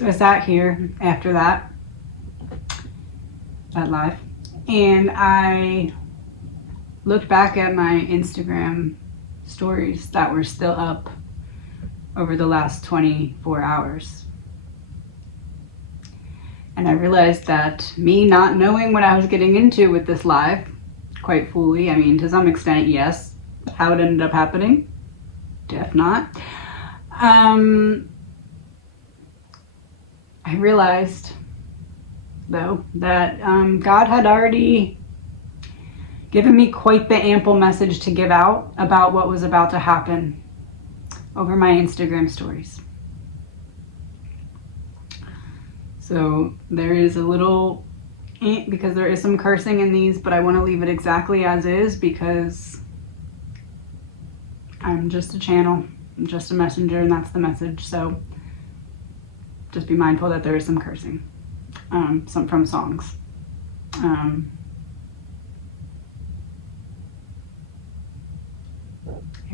So I sat here after that live, and I looked back at my Instagram stories that were still up over the last 24 hours. And I realized that me not knowing what I was getting into with this live, quite fully, I mean, to some extent, yes. How it ended up happening, def not. I realized, though, that God had already given me quite the ample message to give out about what was about to happen over my Instagram stories. So there is a little, because there is some cursing in these, but I want to leave it exactly as is because I'm just a channel, I'm just a messenger, and that's the message. So just be mindful that there is some cursing, some from songs. Here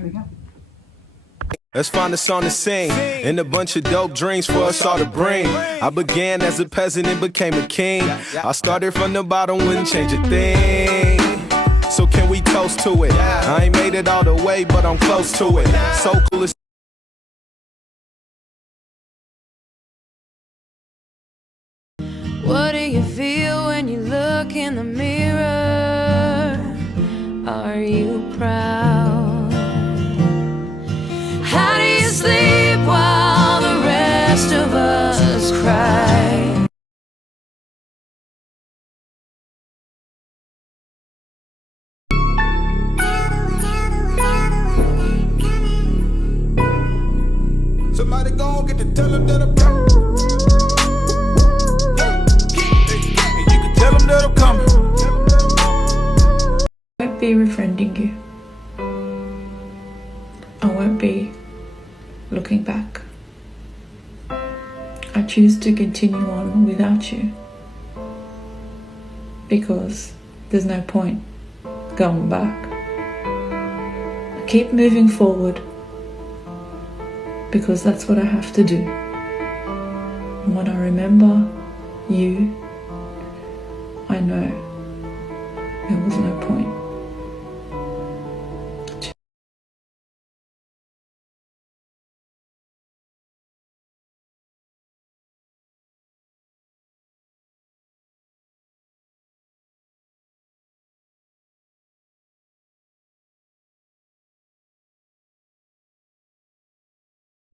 we go. Let's find a song to sing and a bunch of dope dreams for us all to bring. I began as a peasant and became a king. I started from the bottom, wouldn't change a thing. So can we toast to it? I ain't made it all the way, but I'm close to it. So cool. What do you feel when you look in the mirror? Are you proud? How do you sleep while the rest of us cry? Somebody go get to tell them that I'm proud. You can tell them that I'm coming. I won't be befriending you. I won't be looking back. I choose to continue on without you because there's no point going back. I keep moving forward because that's what I have to do. And when I remember you, I know there was no point.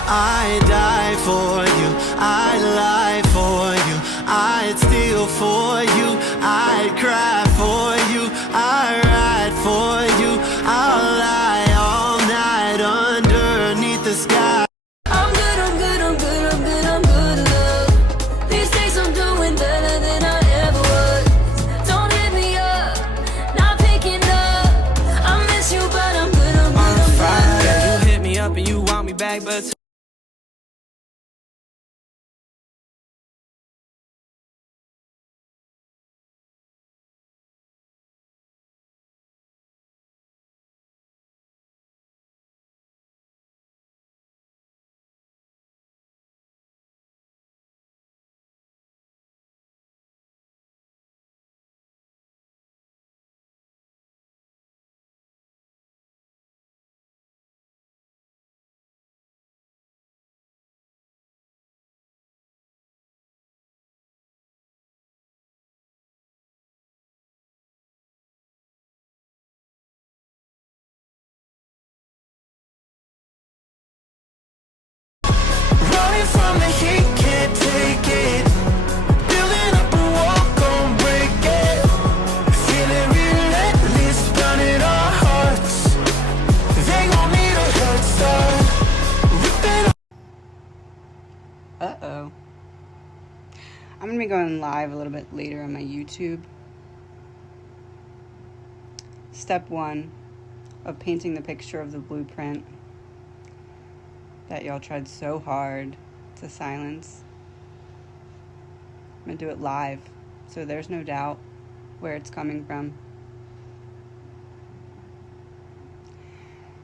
I die for you, I lie for you, I'd steal for you, I'd cry for you, I'd ride for you, I'll lie all night underneath the sky. I'm good, I'm good, I'm good, I'm good, I'm good, love. These days I'm doing better than I ever was. Don't hit me up, not picking up. I miss you, but I'm good, I'm good, I'm good, love. You hit me up and you want me back, but running from the heat, can't take it. Building up a wall, gon' break it. Feeling relentless, burning our hearts. They gon' need a head start. Ripping. Uh-oh. I'm going to be going live a little bit later on my YouTube. Step 1 of painting the picture of the blueprint that y'all tried so hard to silence. I'm going to do it live, so there's no doubt where it's coming from.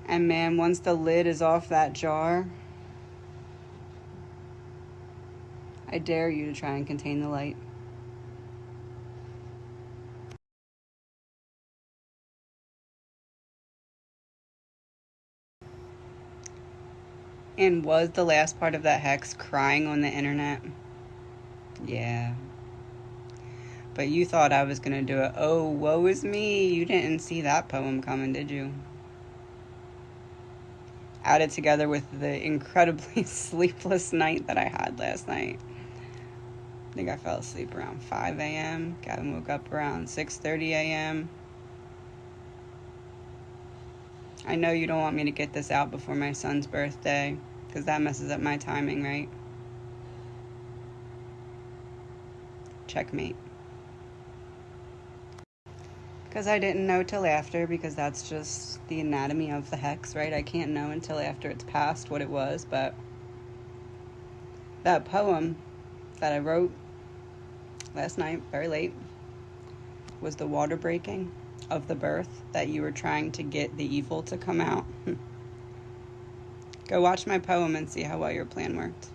And man, once the lid is off that jar, I dare you to try and contain the light. And was the last part of that hex crying on the internet? Yeah. But you thought I was gonna do it. Oh, woe is me. You didn't see that poem coming, did you? Added together with the incredibly sleepless night that I had last night. I think I fell asleep around 5 a.m. Gavin woke up around 6:30 a.m. I know you don't want me to get this out before my son's birthday, because that messes up my timing, right? Checkmate. Because I didn't know till after, because that's just the anatomy of the hex, right? I can't know until after it's past what it was, but that poem that I wrote last night, very late, was the water breaking of the birth that you were trying to get the evil to come out. Go watch my poem and see how well your plan worked.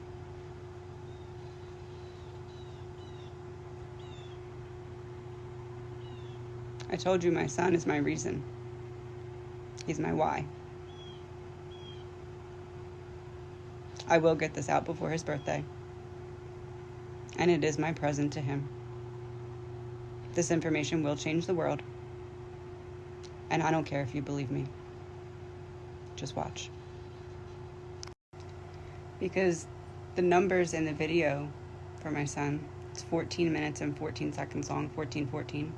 I told you my son is my reason. He's my why. I will get this out before his birthday. And it is my present to him. This information will change the world. And I don't care if you believe me. Just watch. Because the numbers in the video for my son, it's 14 minutes and 14 seconds long, 1414.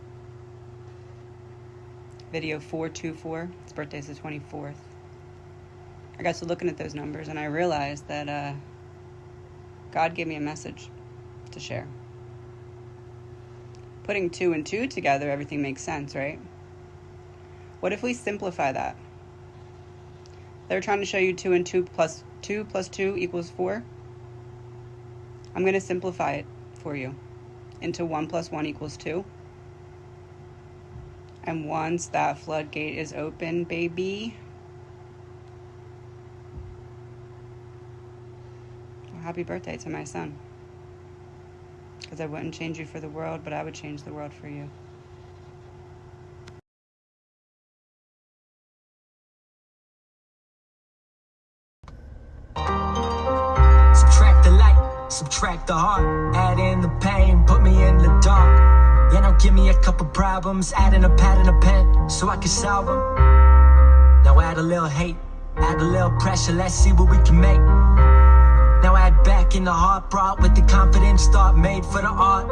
Video 424, his birthday's the 24th. I got to looking at those numbers and I realized that God gave me a message to share. Putting 2 and 2 together, everything makes sense, right? What if we simplify that? They're trying to show you 2 and 2 plus 2 plus 2 equals 4. I'm going to simplify it for you into 1 plus 1 equals 2. And once that floodgate is open, baby, well, happy birthday to my son. Because I wouldn't change you for the world, but I would change the world for you. Subtract the light, subtract the heart, add in the pain, put me in the dark. Yeah, now give me a couple problems, add in a pad and a pen, so I can solve them. Now add a little hate, add a little pressure, let's see what we can make. Now add back in the heart brought with the confidence thought made for the art.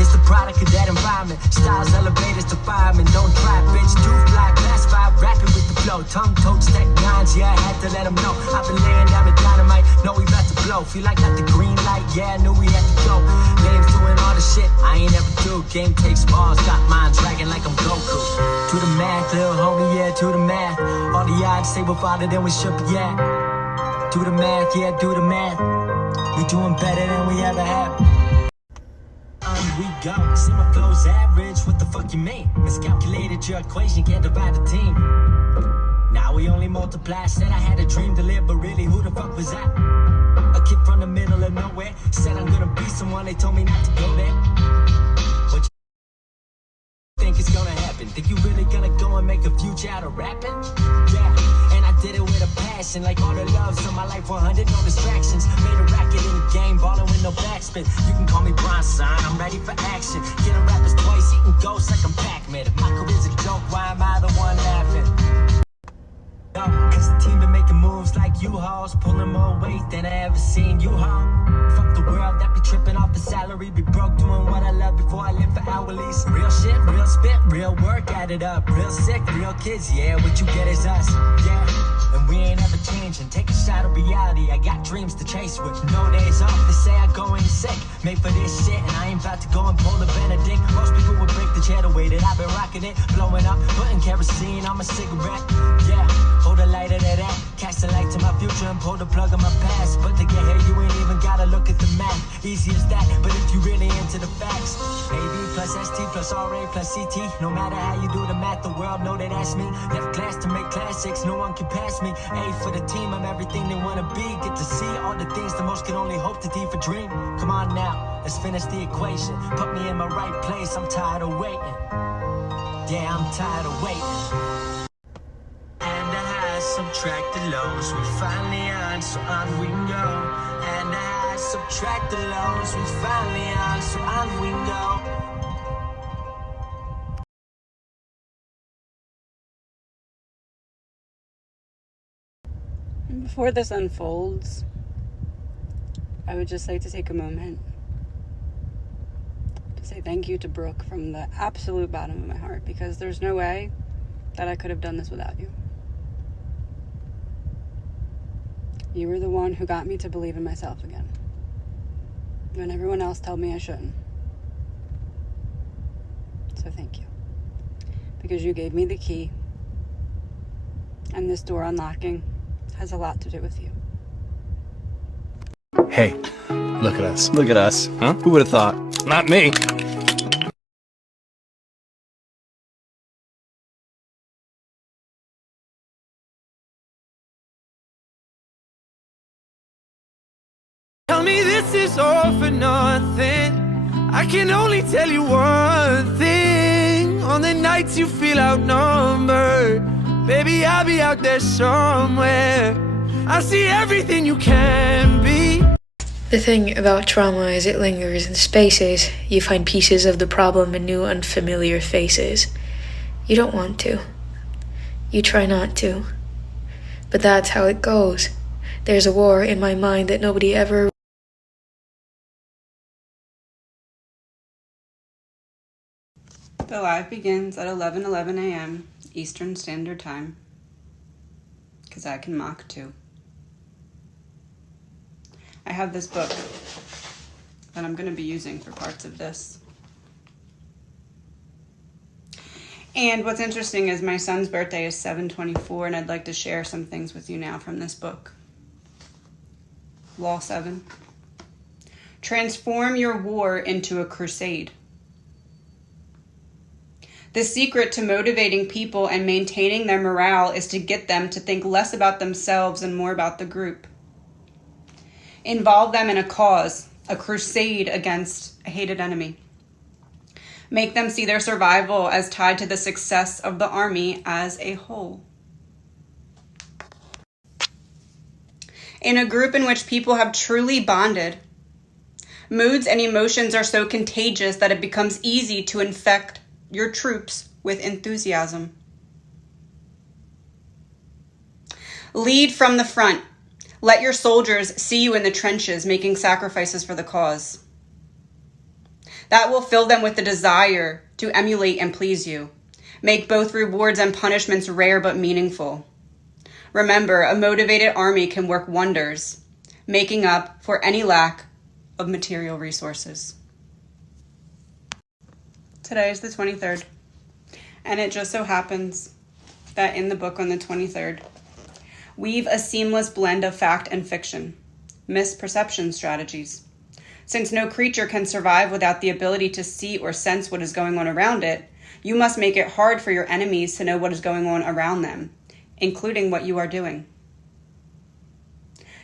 It's the product of that environment, styles elevators to firemen. Don't try, bitch, too fly, class 5, rapping with the flow. Tongue-toed stack nines, yeah, I had to let them know. I've been laying down the dynamite, know we about to blow. Feel like got the green light, yeah, I knew we had to go. Names doing all the shit I ain't ever do. Game takes balls, got mine dragging like I'm Goku. To the math, little homie, yeah, to the math. All the odds say we're farther than we should be at. Do the math, yeah, do the math. We doing better than we ever have. We go, see my flow's average, what the fuck you mean? Miscalculated your equation, can't divide the team. Now we only multiply, said I had a dream to live, but really who the fuck was I? A kid from the middle of nowhere, said I'm gonna be someone, they told me not to go there. What you think is gonna happen? Think you really gonna go and make a future out of rapping? Yeah, and I did it with a passion, like all the love, so my life 100, no distractions. Made a racket in the game, ballin' with no backspin. You can call me Bronson, I'm ready for action. Killing rappers twice, eating ghosts like I'm Pac-Man. If my career's a joke, why am I the one laughing? Cause the team been making moves like U-Hauls, pulling more weight than I ever seen you haul. Fuck the world that be tripping off the salary, be broke doing what I love before I live for hourlies. Real shit, real spit, real work added up. Real sick, real kids, yeah, what you get is us. Yeah, and we ain't ever changing. Take a shot of reality, I got dreams to chase with. No days off, they say I go in sick. Made for this shit, and I ain't about to go and pull a Benedict. Most people would break the chair the way that I've been rocking it. Blowing up, putting kerosene on my cigarette. Yeah, hold the light of that, cast the light to my future. future and pull the plug on my past. But to get here, you ain't even gotta look at the map. Easy as that, but if you really into the facts, AB plus ST plus RA plus CT. No matter how you do the math, the world know that that's me. Left class to make classics, no one can pass me. A for the team, I'm everything they wanna be. Get to see all the things the most can only hope to D for dream. Come on now, let's finish the equation. Put me in my right place, I'm tired of waiting. Yeah, I'm tired of waiting. And the highs subtract the lows, we finally on, so on we go. And the highs subtract the lows, we finally on, so on we go. Before this unfolds, I would just like to take a moment to say thank you to Brooke from the absolute bottom of my heart, because there's no way that I could have done this without you. You were the one who got me to believe in myself again, when everyone else told me I shouldn't. So thank you. Because you gave me the key, and this door unlocking has a lot to do with you. Hey, look at us. Look at us. Huh? Who would have thought? Not me. Tell me this is all for nothing. I can only tell you one thing. On the nights you feel outnumbered, baby, I'll be out there somewhere. I see everything you can be. The thing about trauma is it lingers in spaces. You find pieces of the problem in new unfamiliar faces. You don't want to. You try not to. But that's how it goes. There's a war in my mind that nobody ever... The live begins at 11:11 a.m. Eastern Standard Time, because I can mock too. I have this book that I'm going to be using for parts of this. And what's interesting is my son's birthday is 7/24, and I'd like to share some things with you now from this book. Law 7. Transform your war into a crusade. The secret to motivating people and maintaining their morale is to get them to think less about themselves and more about the group. Involve them in a cause, a crusade against a hated enemy. Make them see their survival as tied to the success of the army as a whole. In a group in which people have truly bonded, moods and emotions are so contagious that it becomes easy to infect your troops with enthusiasm. Lead from the front. Let your soldiers see you in the trenches making sacrifices for the cause. That will fill them with the desire to emulate and please you. Make both rewards and punishments rare but meaningful. Remember, a motivated army can work wonders, making up for any lack of material resources. Today is the 23rd, and it just so happens that in the book on the 23rd, weave a seamless blend of fact and fiction, misperception strategies. Since no creature can survive without the ability to see or sense what is going on around it, you must make it hard for your enemies to know what is going on around them, including what you are doing.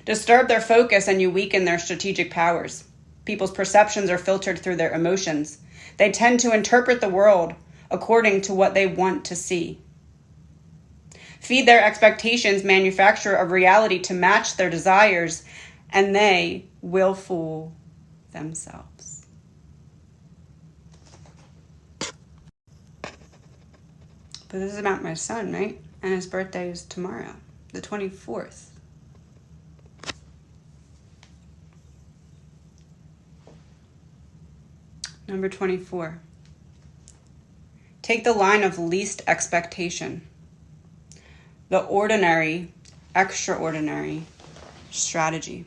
Disturb their focus and you weaken their strategic powers. People's perceptions are filtered through their emotions. They tend to interpret the world according to what they want to see. Feed their expectations, manufacture a reality to match their desires, and they will fool themselves. But this is about my son, right? And his birthday is tomorrow, the 24th. Number 24. Take the line of least expectation. The ordinary, extraordinary strategy.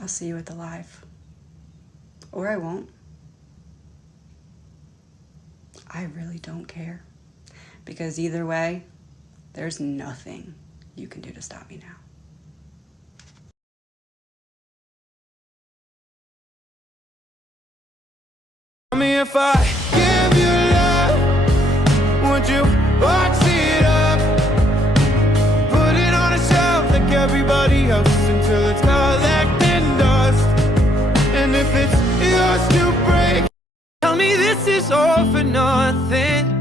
I'll see you at the live. Or I won't. I really don't care. Because either way, there's nothing you can do to stop me now. Tell me if I give you love, would you box it up? Put it on a shelf like everybody else until it's collecting dust. And if it's yours to break, tell me this is all for nothing.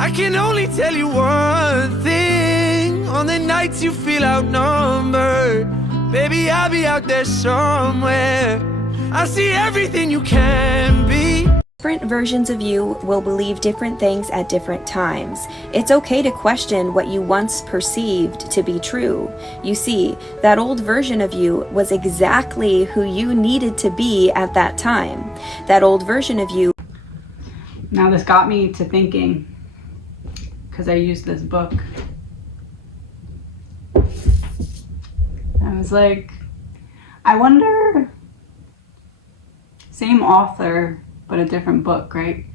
I can only tell you one thing. On the nights you feel outnumbered, baby, I'll be out there somewhere. I see everything you can be. Different versions of you will believe different things at different times. It's okay to question what you once perceived to be true. You see, that old version of you was exactly who you needed to be at that time. That old version of you. Now this got me to thinking, because I used this book. I was like, I wonder, same author, but a different book, right?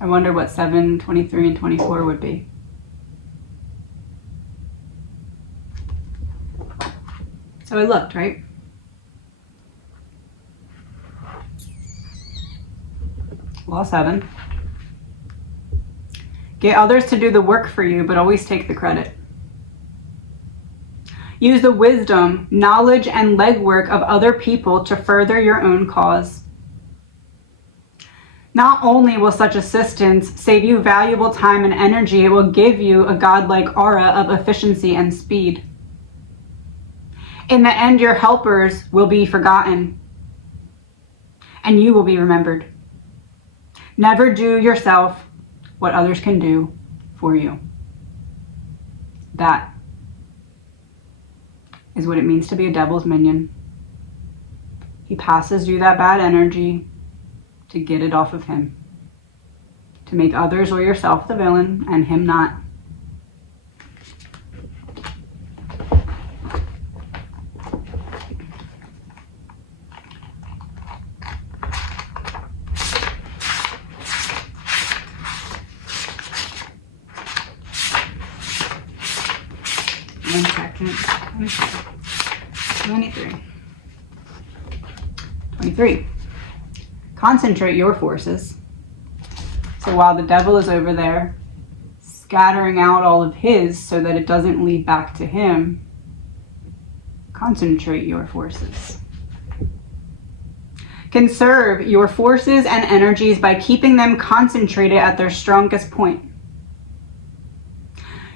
I wonder what 7, 23, and 24 would be. So I looked, right? Law 7. Get others to do the work for you, but always take the credit. Use the wisdom, knowledge, and legwork of other people to further your own cause. Not only will such assistance save you valuable time and energy, it will give you a godlike aura of efficiency and speed. In the end, your helpers will be forgotten, and you will be remembered. Never do yourself what others can do for you. That is what it means to be a devil's minion. He passes you that bad energy to get it off of him, to make others or yourself the villain and him not. One second. 23. Concentrate your forces. So while the devil is over there scattering out all of his so that it doesn't lead back to him, concentrate your forces. Conserve your forces and energies by keeping them concentrated at their strongest point.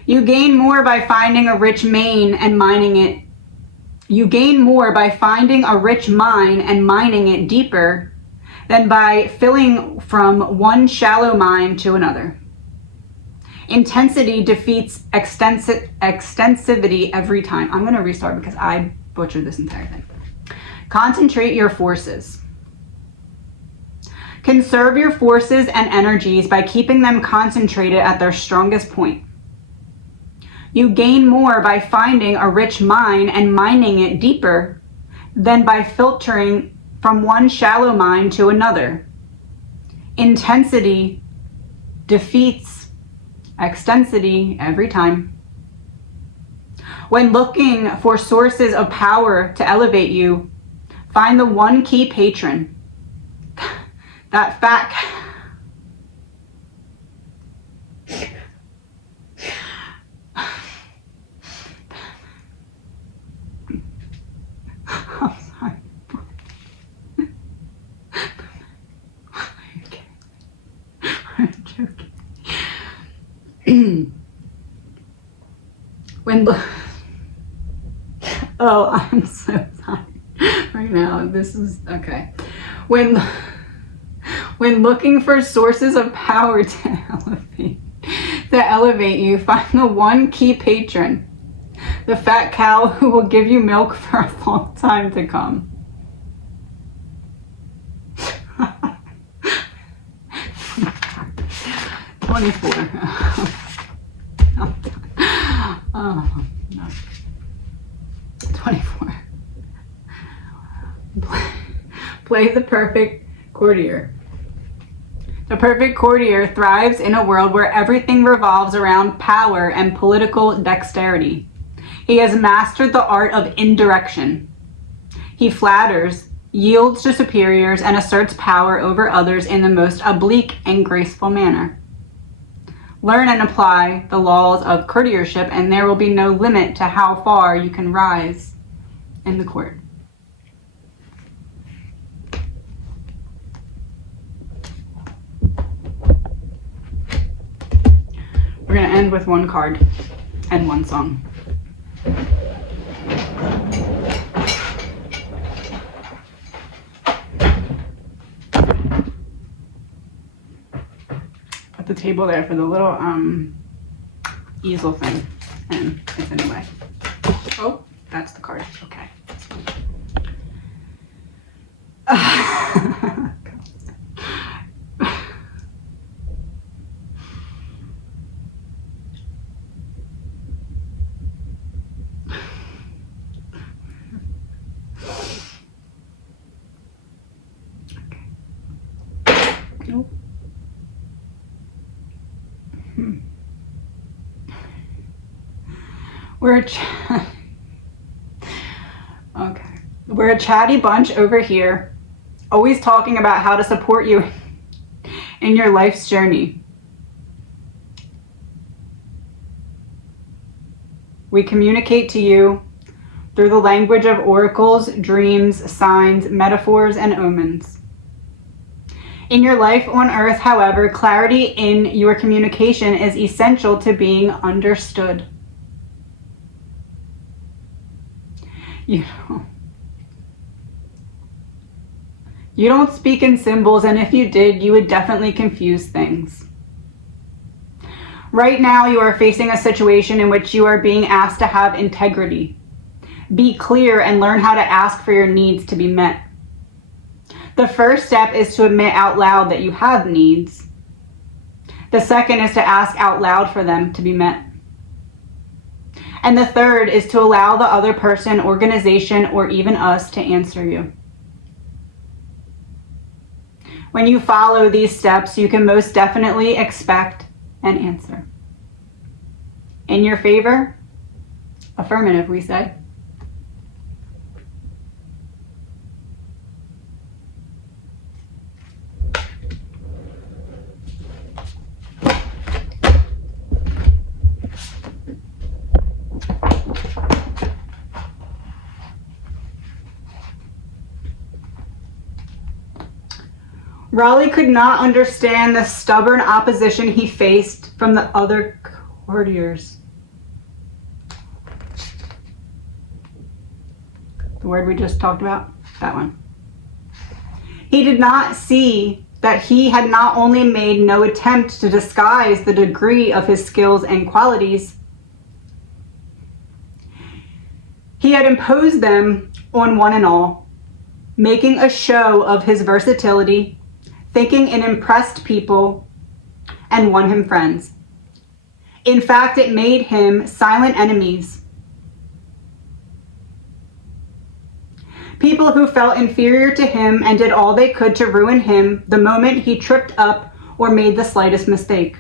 You gain more by finding a rich mine and mining it. You gain more by finding a rich mine and mining it deeper than by filling from one shallow mine to another. Intensity defeats extensivity every time. I'm going to restart because I butchered this entire thing. Concentrate your forces. Conserve your forces and energies by keeping them concentrated at their strongest point. You gain more by finding a rich mine and mining it deeper than by filtering from one shallow mine to another. Intensity defeats extensity every time. When looking for sources of power to elevate you, find the one key patron. That fat I'm sorry. Okay. I'm joking. Oh, I'm so sorry. Right now, this is okay. When looking for sources of power to elevate you, find the one key patron. The fat cow who will give you milk for a long time to come. $24. Oh, no. 24. Play the perfect courtier. The perfect courtier thrives in a world where everything revolves around power and political dexterity. He has mastered the art of indirection. He flatters, yields to superiors, and asserts power over others in the most oblique and graceful manner. Learn and apply the laws of courtiership, and there will be no limit to how far you can rise in the court. We're going to end with one card and one song. At the table there for the little easel thing, and it's in the way. Oh, that's the card. Okay. Nope. We're a chatty bunch over here, always talking about how to support you in your life's journey. We communicate to you through the language of oracles, dreams, signs, metaphors, and omens. In your life on earth, however, clarity in your communication is essential to being understood. You don't speak in symbols, and if you did, you would definitely confuse things. Right now, you are facing a situation in which you are being asked to have integrity. Be clear and learn how to ask for your needs to be met. The first step is to admit out loud that you have needs. The second is to ask out loud for them to be met. And the third is to allow the other person, organization, or even us to answer you. When you follow these steps, you can most definitely expect an answer. In your favor? Affirmative, we say. Raleigh could not understand the stubborn opposition he faced from the other courtiers. The word we just talked about, that one. He did not see that he had not only made no attempt to disguise the degree of his skills and qualities, he had imposed them on one and all, making a show of his versatility, thinking it impressed people and won him friends. In fact, it made him silent enemies. People who felt inferior to him and did all they could to ruin him the moment he tripped up or made the slightest mistake.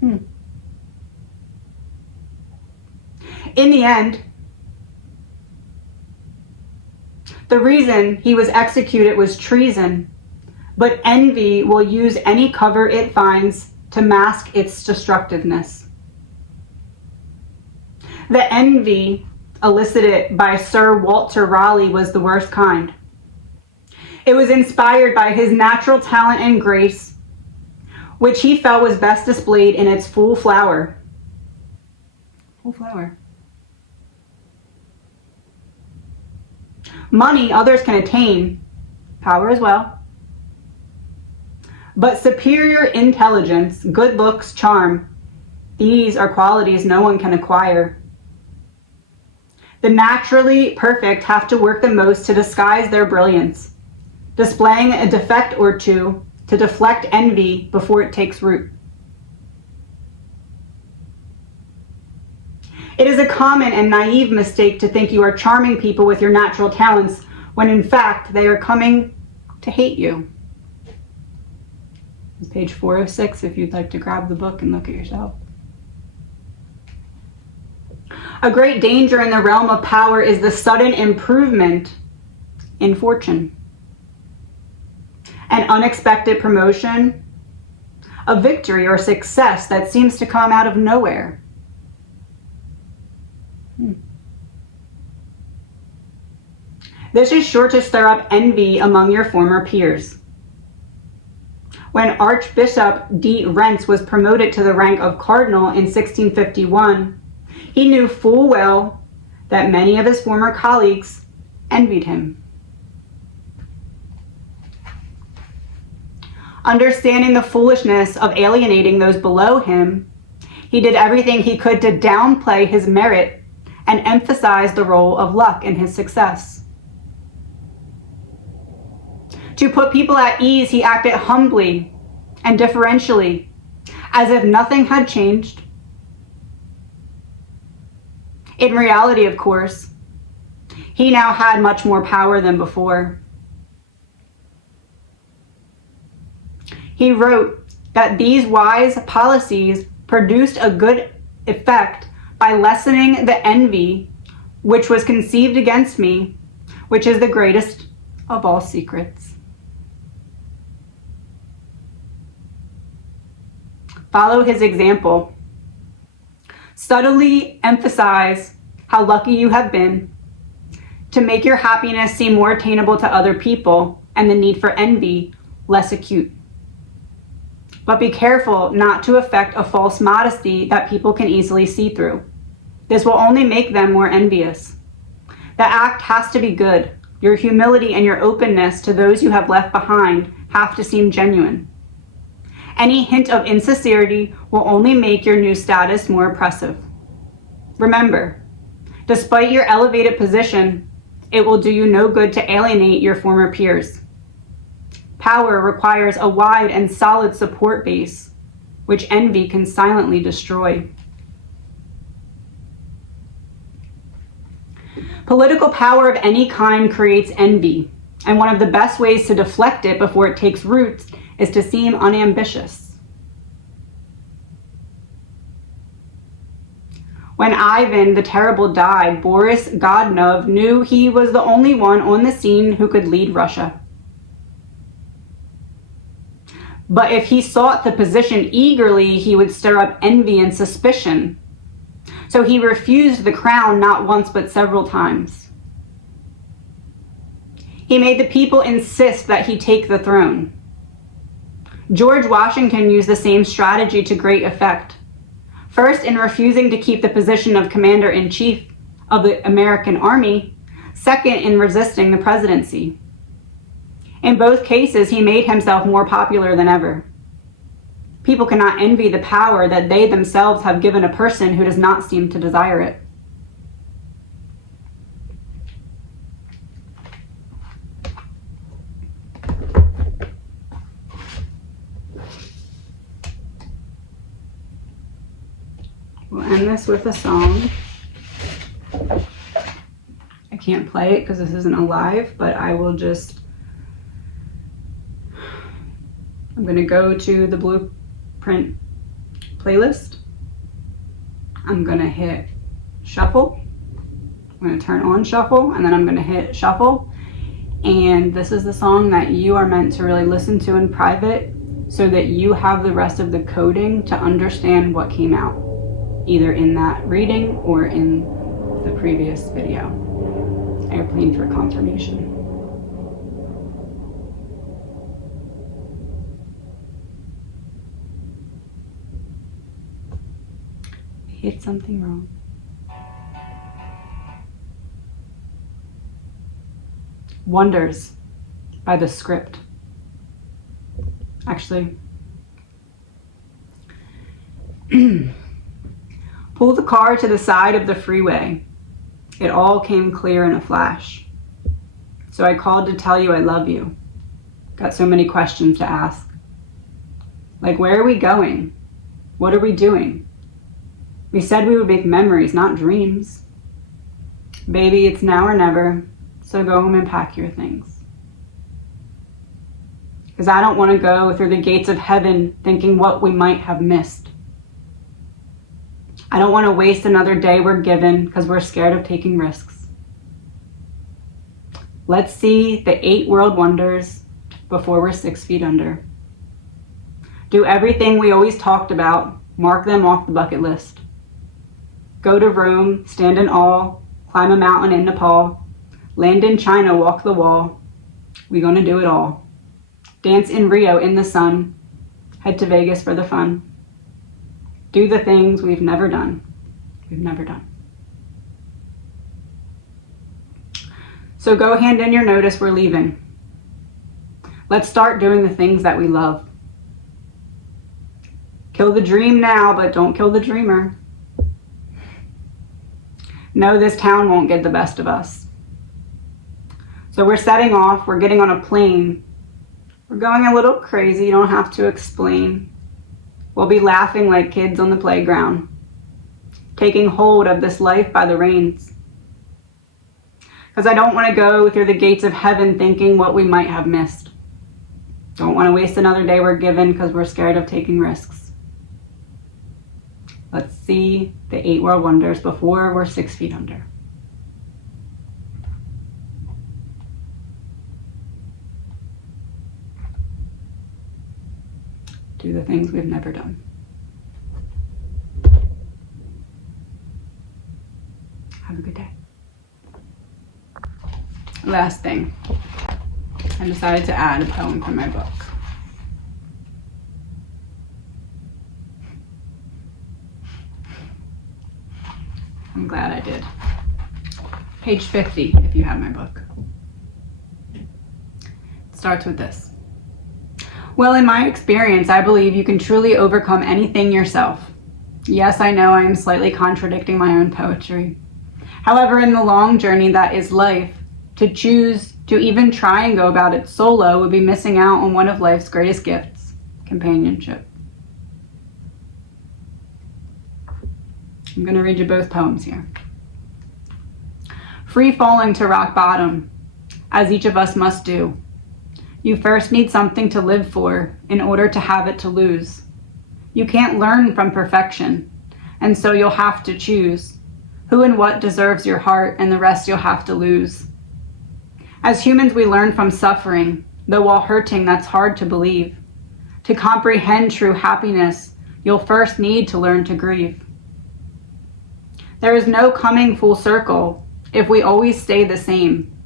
In the end, the reason he was executed was treason, but envy will use any cover it finds to mask its destructiveness. The envy elicited by Sir Walter Raleigh was the worst kind. It was inspired by his natural talent and grace, which he felt was best displayed in its full flower. Full flower. Money others can attain, power as well. But superior intelligence, good looks, charm, these are qualities no one can acquire. The naturally perfect have to work the most to disguise their brilliance, displaying a defect or two to deflect envy before it takes root. It is a common and naive mistake to think you are charming people with your natural talents when in fact they are coming to hate you. It's page 406 if you'd like to grab the book and look at yourself. A great danger in the realm of power is the sudden improvement in fortune. An unexpected promotion, a victory or success that seems to come out of nowhere. This is sure to stir up envy among your former peers. When Archbishop D. Rentz was promoted to the rank of cardinal in 1651, he knew full well that many of his former colleagues envied him. Understanding the foolishness of alienating those below him, he did everything he could to downplay his merit and emphasize the role of luck in his success. To put people at ease, he acted humbly and deferentially, as if nothing had changed. In reality, of course, he now had much more power than before. He wrote that these wise policies produced a good effect by lessening the envy which was conceived against me, which is the greatest of all secrets. Follow his example. Subtly emphasize how lucky you have been to make your happiness seem more attainable to other people and the need for envy less acute. But be careful not to affect a false modesty that people can easily see through. This will only make them more envious. The act has to be good. Your humility and your openness to those you have left behind have to seem genuine. Any hint of insincerity will only make your new status more oppressive. Remember, despite your elevated position, it will do you no good to alienate your former peers. Power requires a wide and solid support base, which envy can silently destroy. Political power of any kind creates envy, and one of the best ways to deflect it before it takes root is to seem unambitious. When Ivan the Terrible died, Boris Godunov knew he was the only one on the scene who could lead Russia. But if he sought the position eagerly, he would stir up envy and suspicion. So he refused the crown not once but several times. He made the people insist that he take the throne. George Washington used the same strategy to great effect. First, in refusing to keep the position of commander-in-chief of the American Army. Second, in resisting the presidency. In both cases, he made himself more popular than ever. People cannot envy the power that they themselves have given a person who does not seem to desire it. We'll end this with a song. I can't play it because this isn't a live, but I will just, I'm going to go to the Blueprint playlist. I'm going to hit shuffle. I'm going to turn on shuffle, and then I'm going to hit shuffle. And this is the song that you are meant to really listen to in private so that you have the rest of the coding to understand what came out, either in that reading or in the previous video. Airplane for confirmation. I hit something wrong. Wonders by the Script. Actually, pull the car to the side of the freeway. It all came clear in a flash. So I called to tell you I love you. Got so many questions to ask. Like, where are we going? What are we doing? We said we would make memories, not dreams. Baby, it's now or never, so go home and pack your things. Because I don't want to go through the gates of heaven thinking what we might have missed. I don't want to waste another day we're given because we're scared of taking risks. Let's see the 8 world wonders before we're 6 feet under. Do everything we always talked about, mark them off the bucket list. Go to Rome, stand in awe, climb a mountain in Nepal, land in China, walk the wall. We gonna do it all. Dance in Rio in the sun, head to Vegas for the fun. Do the things we've never done. We've never done. So go hand in your notice, we're leaving. Let's start doing the things that we love. Kill the dream now, but don't kill the dreamer. No, this town won't get the best of us. So we're setting off, we're getting on a plane. We're going a little crazy, you don't have to explain. We'll be laughing like kids on the playground, taking hold of this life by the reins. Because I don't want to go through the gates of heaven thinking what we might have missed. Don't want to waste another day we're given because we're scared of taking risks. Let's see the 8 world wonders before we're 6 feet under. Do the things we've never done. Have a good day. Last thing, I decided to add a poem from my book. I'm glad I did. Page 50, if you have my book. It starts with this. Well, in my experience, I believe you can truly overcome anything yourself. Yes, I know I am slightly contradicting my own poetry. However, in the long journey that is life, to choose to even try and go about it solo would be missing out on one of life's greatest gifts, companionship. I'm going to read you both poems here. Free falling to rock bottom, as each of us must do. You first need something to live for in order to have it to lose. You can't learn from perfection, and so you'll have to choose who and what deserves your heart, and the rest you'll have to lose. As humans, we learn from suffering, though while hurting, that's hard to believe. To comprehend true happiness, you'll first need to learn to grieve. There is no coming full circle if we always stay the same.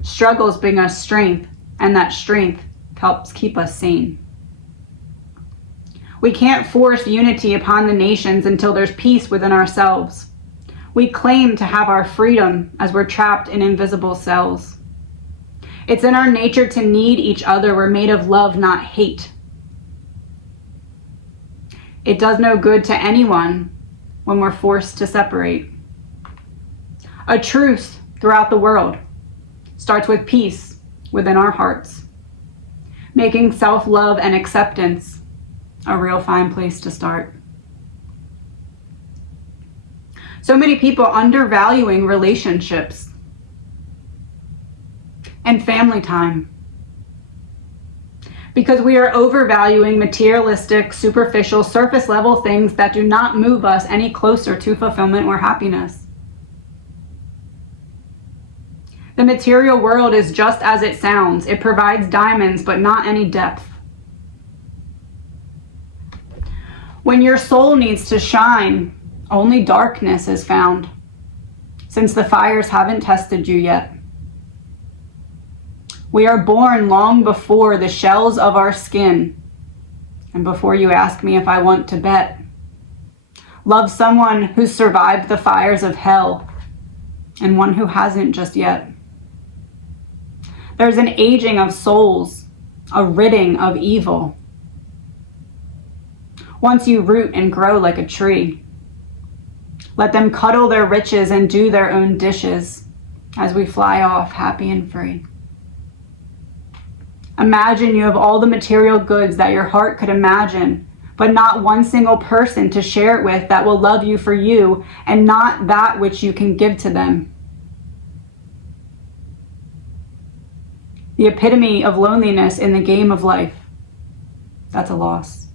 Struggles bring us strength, and that strength helps keep us sane. We can't force unity upon the nations until there's peace within ourselves. We claim to have our freedom as we're trapped in invisible cells. It's in our nature to need each other. We're made of love, not hate. It does no good to anyone when we're forced to separate. A truce throughout the world starts with peace within our hearts, making self-love and acceptance a real fine place to start. So many people undervaluing relationships and family time because we are overvaluing materialistic, superficial, surface level things that do not move us any closer to fulfillment or happiness. The material world is just as it sounds. It provides diamonds, but not any depth. When your soul needs to shine, only darkness is found, since the fires haven't tested you yet. We are born long before the shells of our skin, and before you ask me if I want to bet. Love someone who's survived the fires of hell, and one who hasn't just yet. There's an aging of souls, a ridding of evil. Once you root and grow like a tree, let them cuddle their riches and do their own dishes as we fly off happy and free. Imagine you have all the material goods that your heart could imagine, but not one single person to share it with that will love you for you and not that which you can give to them. The epitome of loneliness in the game of life. That's a loss.